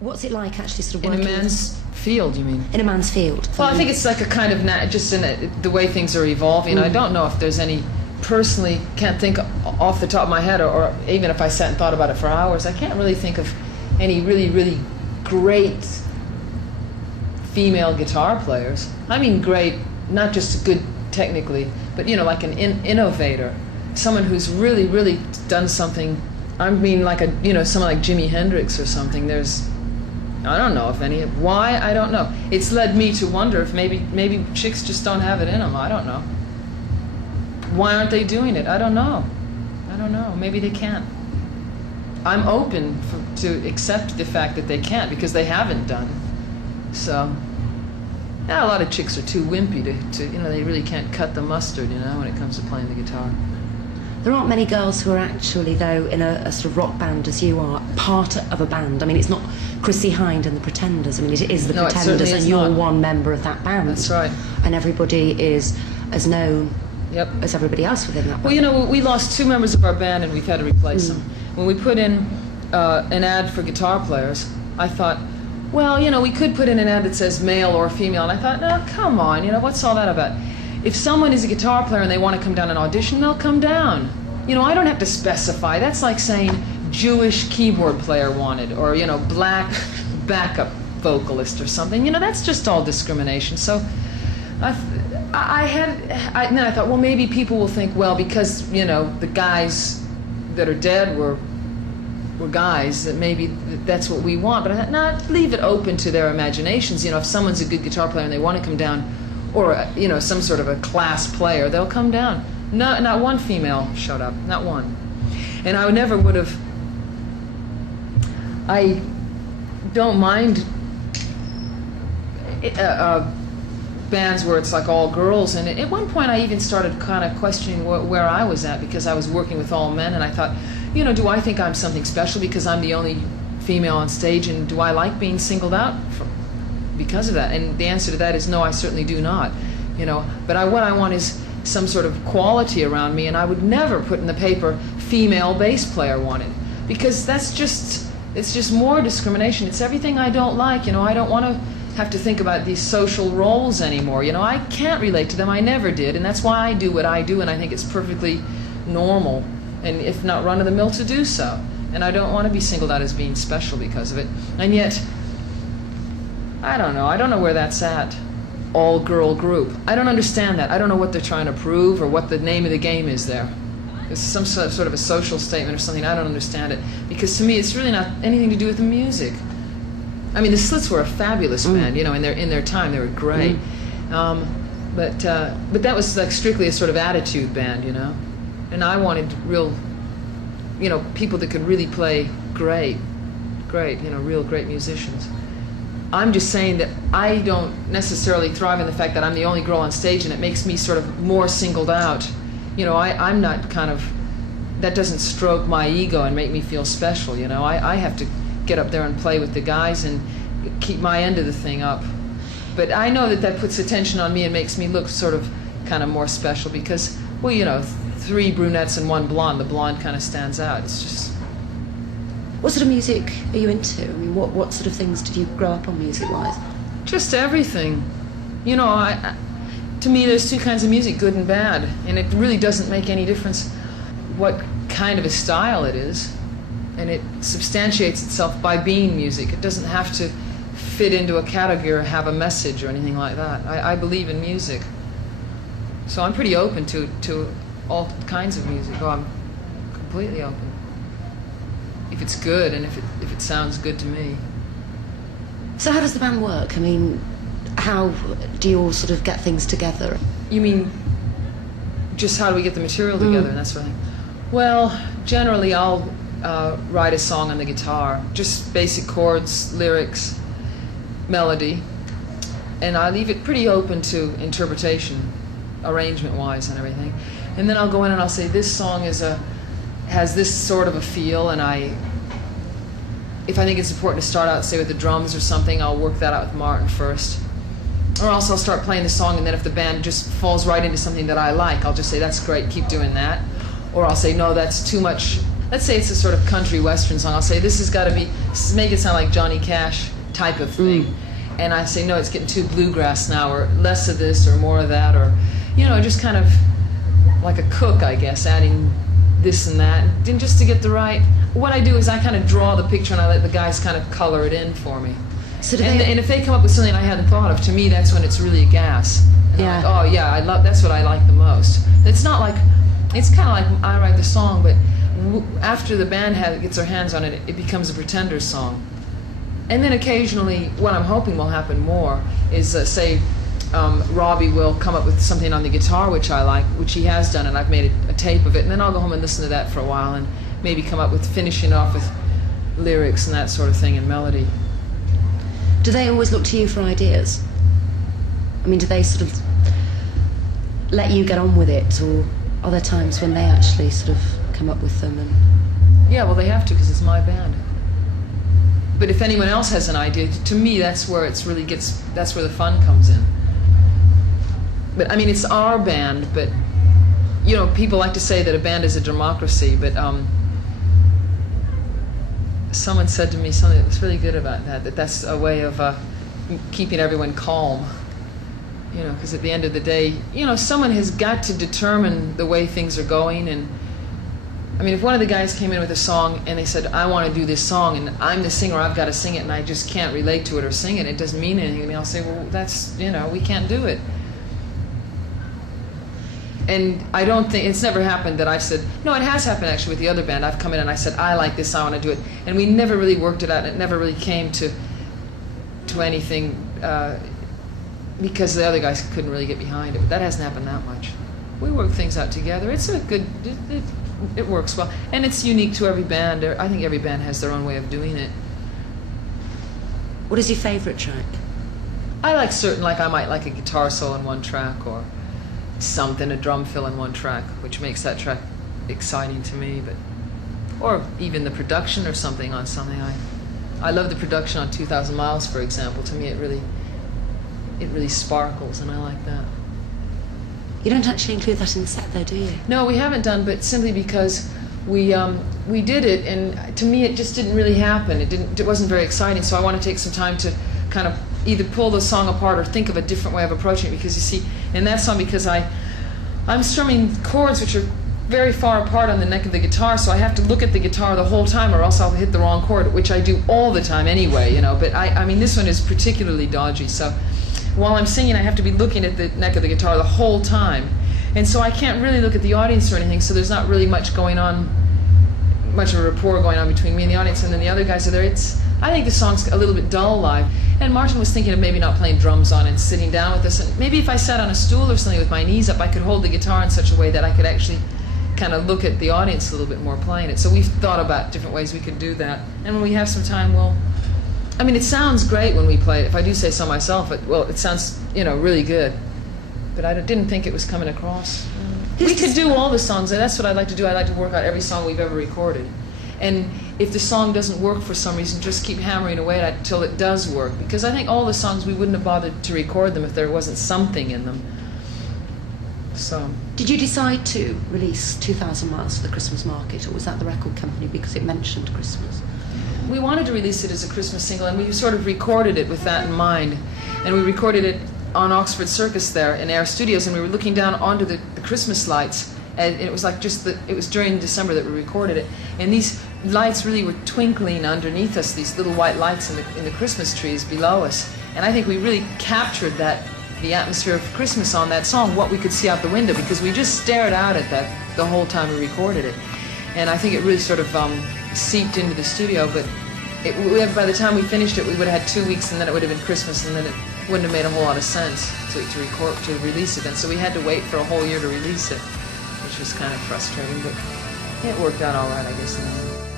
What's it like actually sort of In working a man's field, you mean? in a man's field? Well, I think it's like a kind of just in the way things are evolving. I don't know if there's any, personally, can't think off the top of my head, or even if I sat and thought about it for hours, I can't really think of any really, really great female guitar players. I mean great, not just good technically, but you know, like an innovator, someone who's really, really done something. I mean, like someone like Jimi Hendrix or something. I don't know if any. Why? I don't know. It's led me to wonder if maybe chicks just don't have it in them. I don't know. Why aren't they doing it? I don't know. Maybe they can't. I'm open to accept the fact that they can't because they haven't done it. So, yeah, a lot of chicks are too wimpy to they really can't cut the mustard, when it comes to playing the guitar. There aren't many girls who are actually, though, in a sort of rock band as you are, part of a band. I mean, it's not Chrissie, Hynde and the Pretenders. I mean, it is the Pretenders, and you're one member of that band. That's right. And everybody is as known as everybody else within that band. Well, we lost 2 members of our band, and we've had to replace them. When we put in an ad for guitar players, I thought, well, we could put in an ad that says male or female, and I thought, no, come on, what's all that about? If someone is a guitar player and they want to come down and audition, they'll come down. I don't have to specify. That's like saying Jewish keyboard player wanted, or, black backup vocalist or something. That's just all discrimination. So then I thought, well, maybe people will think, well, because, the guys that are dead were guys, that maybe that's what we want. But I thought, no, leave it open to their imaginations. If someone's a good guitar player and they want to come down, or, some sort of a class player, they'll come down. No, not one female showed up, not one. And I never would have. I don't mind bands where it's like all girls, and at one point I even started kind of questioning where I was at, because I was working with all men, and I thought, do I think I'm something special because I'm the only female on stage, and do I like being singled out because of that? And the answer to that is no, I certainly do not. But what I want is some sort of quality around me, and I would never put in the paper female bass player wanted, because it's just more discrimination. It's everything I don't like. I don't want to have to think about these social roles anymore. I can't relate to them. I never did, and that's why I do what I do, and I think it's perfectly normal, and if not run-of-the-mill, to do so. And I don't want to be singled out as being special because of it. And yet, I don't know where that's at. All-girl group. I don't understand that. I don't know what they're trying to prove or what the name of the game is there. It's some sort of a social statement or something. I don't understand it. Because to me, it's really not anything to do with the music. I mean, the Slits were a fabulous band, in their time. They were great. But that was like strictly a sort of attitude band, And I wanted real, people that could really play great, real great musicians. I'm just saying that I don't necessarily thrive in the fact that I'm the only girl on stage, and it makes me sort of more singled out. I'm not that doesn't stroke my ego and make me feel special, I have to get up there and play with the guys and keep my end of the thing up. But I know that puts attention on me and makes me look sort of kind of more special because, well, 3 brunettes and 1 blonde, the blonde kind of stands out. It's just... What sort of music are you into? I mean, what sort of things did you grow up on music-wise? Just everything. To me, there's 2 kinds of music, good and bad, and it really doesn't make any difference what kind of a style it is, and it substantiates itself by being music. It doesn't have to fit into a category or have a message or anything like that. I believe in music, so I'm pretty open to all kinds of music. I'm completely open. If it's good and if it sounds good to me. So how does the band work? I mean, how do you all sort of get things together? You mean just how do we get the material together and that sort of thing? Well, generally I'll write a song on the guitar, just basic chords, lyrics, melody, and I leave it pretty open to interpretation, arrangement-wise and everything. And then I'll go in and I'll say, this song has this sort of a feel, and if I think it's important to start out, say, with the drums or something, I'll work that out with Martin first. Or else I'll start playing the song, and then if the band just falls right into something that I like, I'll just say, that's great, keep doing that. Or I'll say, no, that's too much let's say it's a sort of country western song, I'll say this has got to be, make it sound like Johnny Cash type of thing. And I say, no, it's getting too bluegrass now, or less of this or more of that, or, you know, just kind of like a cook, I guess, adding this and that, and just to get the right. What I do is I kind of draw the picture and I let the guys kind of color it in for me. So and if they come up with something I hadn't thought of, to me that's when it's really a gas. And yeah. I'm like, oh yeah, that's what I like the most. It's not like, it's kind of like I write the song, but after the band gets their hands on it, it becomes a Pretenders song. And then occasionally, what I'm hoping will happen more is, say, Robbie will come up with something on the guitar which I like, which he has done, and I've made a tape of it, and then I'll go home and listen to that for a while and maybe come up with finishing off with lyrics and that sort of thing and melody. Do they always look to you for ideas? I mean, do they sort of let you get on with it, or are there times when they actually sort of come up with them? And yeah, well, they have to, because it's my band. But if anyone else has an idea, to me, that's where it's really that's where the fun comes in. But I mean, it's our band, but you know, people like to say that a band is a democracy, but someone said to me something that was really good about that's a way of keeping everyone calm. You know, because at the end of the day, you know, someone has got to determine the way things are going. And I mean, if one of the guys came in with a song and they said, I want to do this song, and I'm the singer, I've got to sing it, and I just can't relate to it or sing it, it doesn't mean anything to me, I'll say, well, that's, you know, we can't do it. And I don't think, it's never happened that I've said, no, it has happened actually with the other band. I've come in and I said, I like this, I want to do it. And we never really worked it out, and it never really came to anything, because the other guys couldn't really get behind it. But that hasn't happened that much. We work things out together. It's a good, it works well. And it's unique to every band. I think every band has their own way of doing it. what is your favourite track? I like certain, like I might like a guitar solo in one track, or something, a drum fill in one track, which makes that track exciting to me. But or even the production or something on something. I love the production on 2,000 Miles, for example. To me, it really sparkles, and I like that. You don't actually include that in the set, though, do you? No, we haven't done, but simply because we did it, and to me, it just didn't really happen. It wasn't very exciting. So I want to take some time to kind of either pull the song apart or think of a different way of approaching it. Because you see, in that song, because I'm strumming chords which are very far apart on the neck of the guitar, so I have to look at the guitar the whole time, or else I'll hit the wrong chord, which I do all the time anyway, you know. But I mean, this one is particularly dodgy, so while I'm singing, I have to be looking at the neck of the guitar the whole time, and so I can't really look at the audience or anything. So there's not really much going on, much of a rapport going on between me and the audience, and then the other guys are there. I think the song's a little bit dull live. And Martin was thinking of maybe not playing drums on it and sitting down with us, and maybe if I sat on a stool or something with my knees up, I could hold the guitar in such a way that I could actually kind of look at the audience a little bit more playing it. So we've thought about different ways we could do that. And when we have some time, I mean, it sounds great when we play it. If I do say so myself, it sounds, you know, really good. But I didn't think it was coming across. We could do all the songs. That's what I like to do. I like to work out every song we've ever recorded. And if the song doesn't work for some reason, just keep hammering away at it until it does work. Because I think all the songs, we wouldn't have bothered to record them if there wasn't something in them. So. Did you decide to release 2,000 Miles for the Christmas market, or was that the record company because it mentioned Christmas? We wanted to release it as a Christmas single, and we sort of recorded it with that in mind. And we recorded it on Oxford Circus there in Air Studios, and we were looking down onto the Christmas lights, and it was like it was during December that we recorded it, and these lights really were twinkling underneath us, these little white lights in the Christmas trees below us. And I think we really captured the atmosphere of Christmas on that song, what we could see out the window, because we just stared out at that the whole time we recorded it. And I think it really sort of seeped into the studio, but by the time we finished it, we would have had 2 weeks, and then it would have been Christmas, and then it wouldn't have made a whole lot of sense to release it then. So we had to wait for a whole year to release it, which was kind of frustrating, but it worked out all right, I guess, in the end.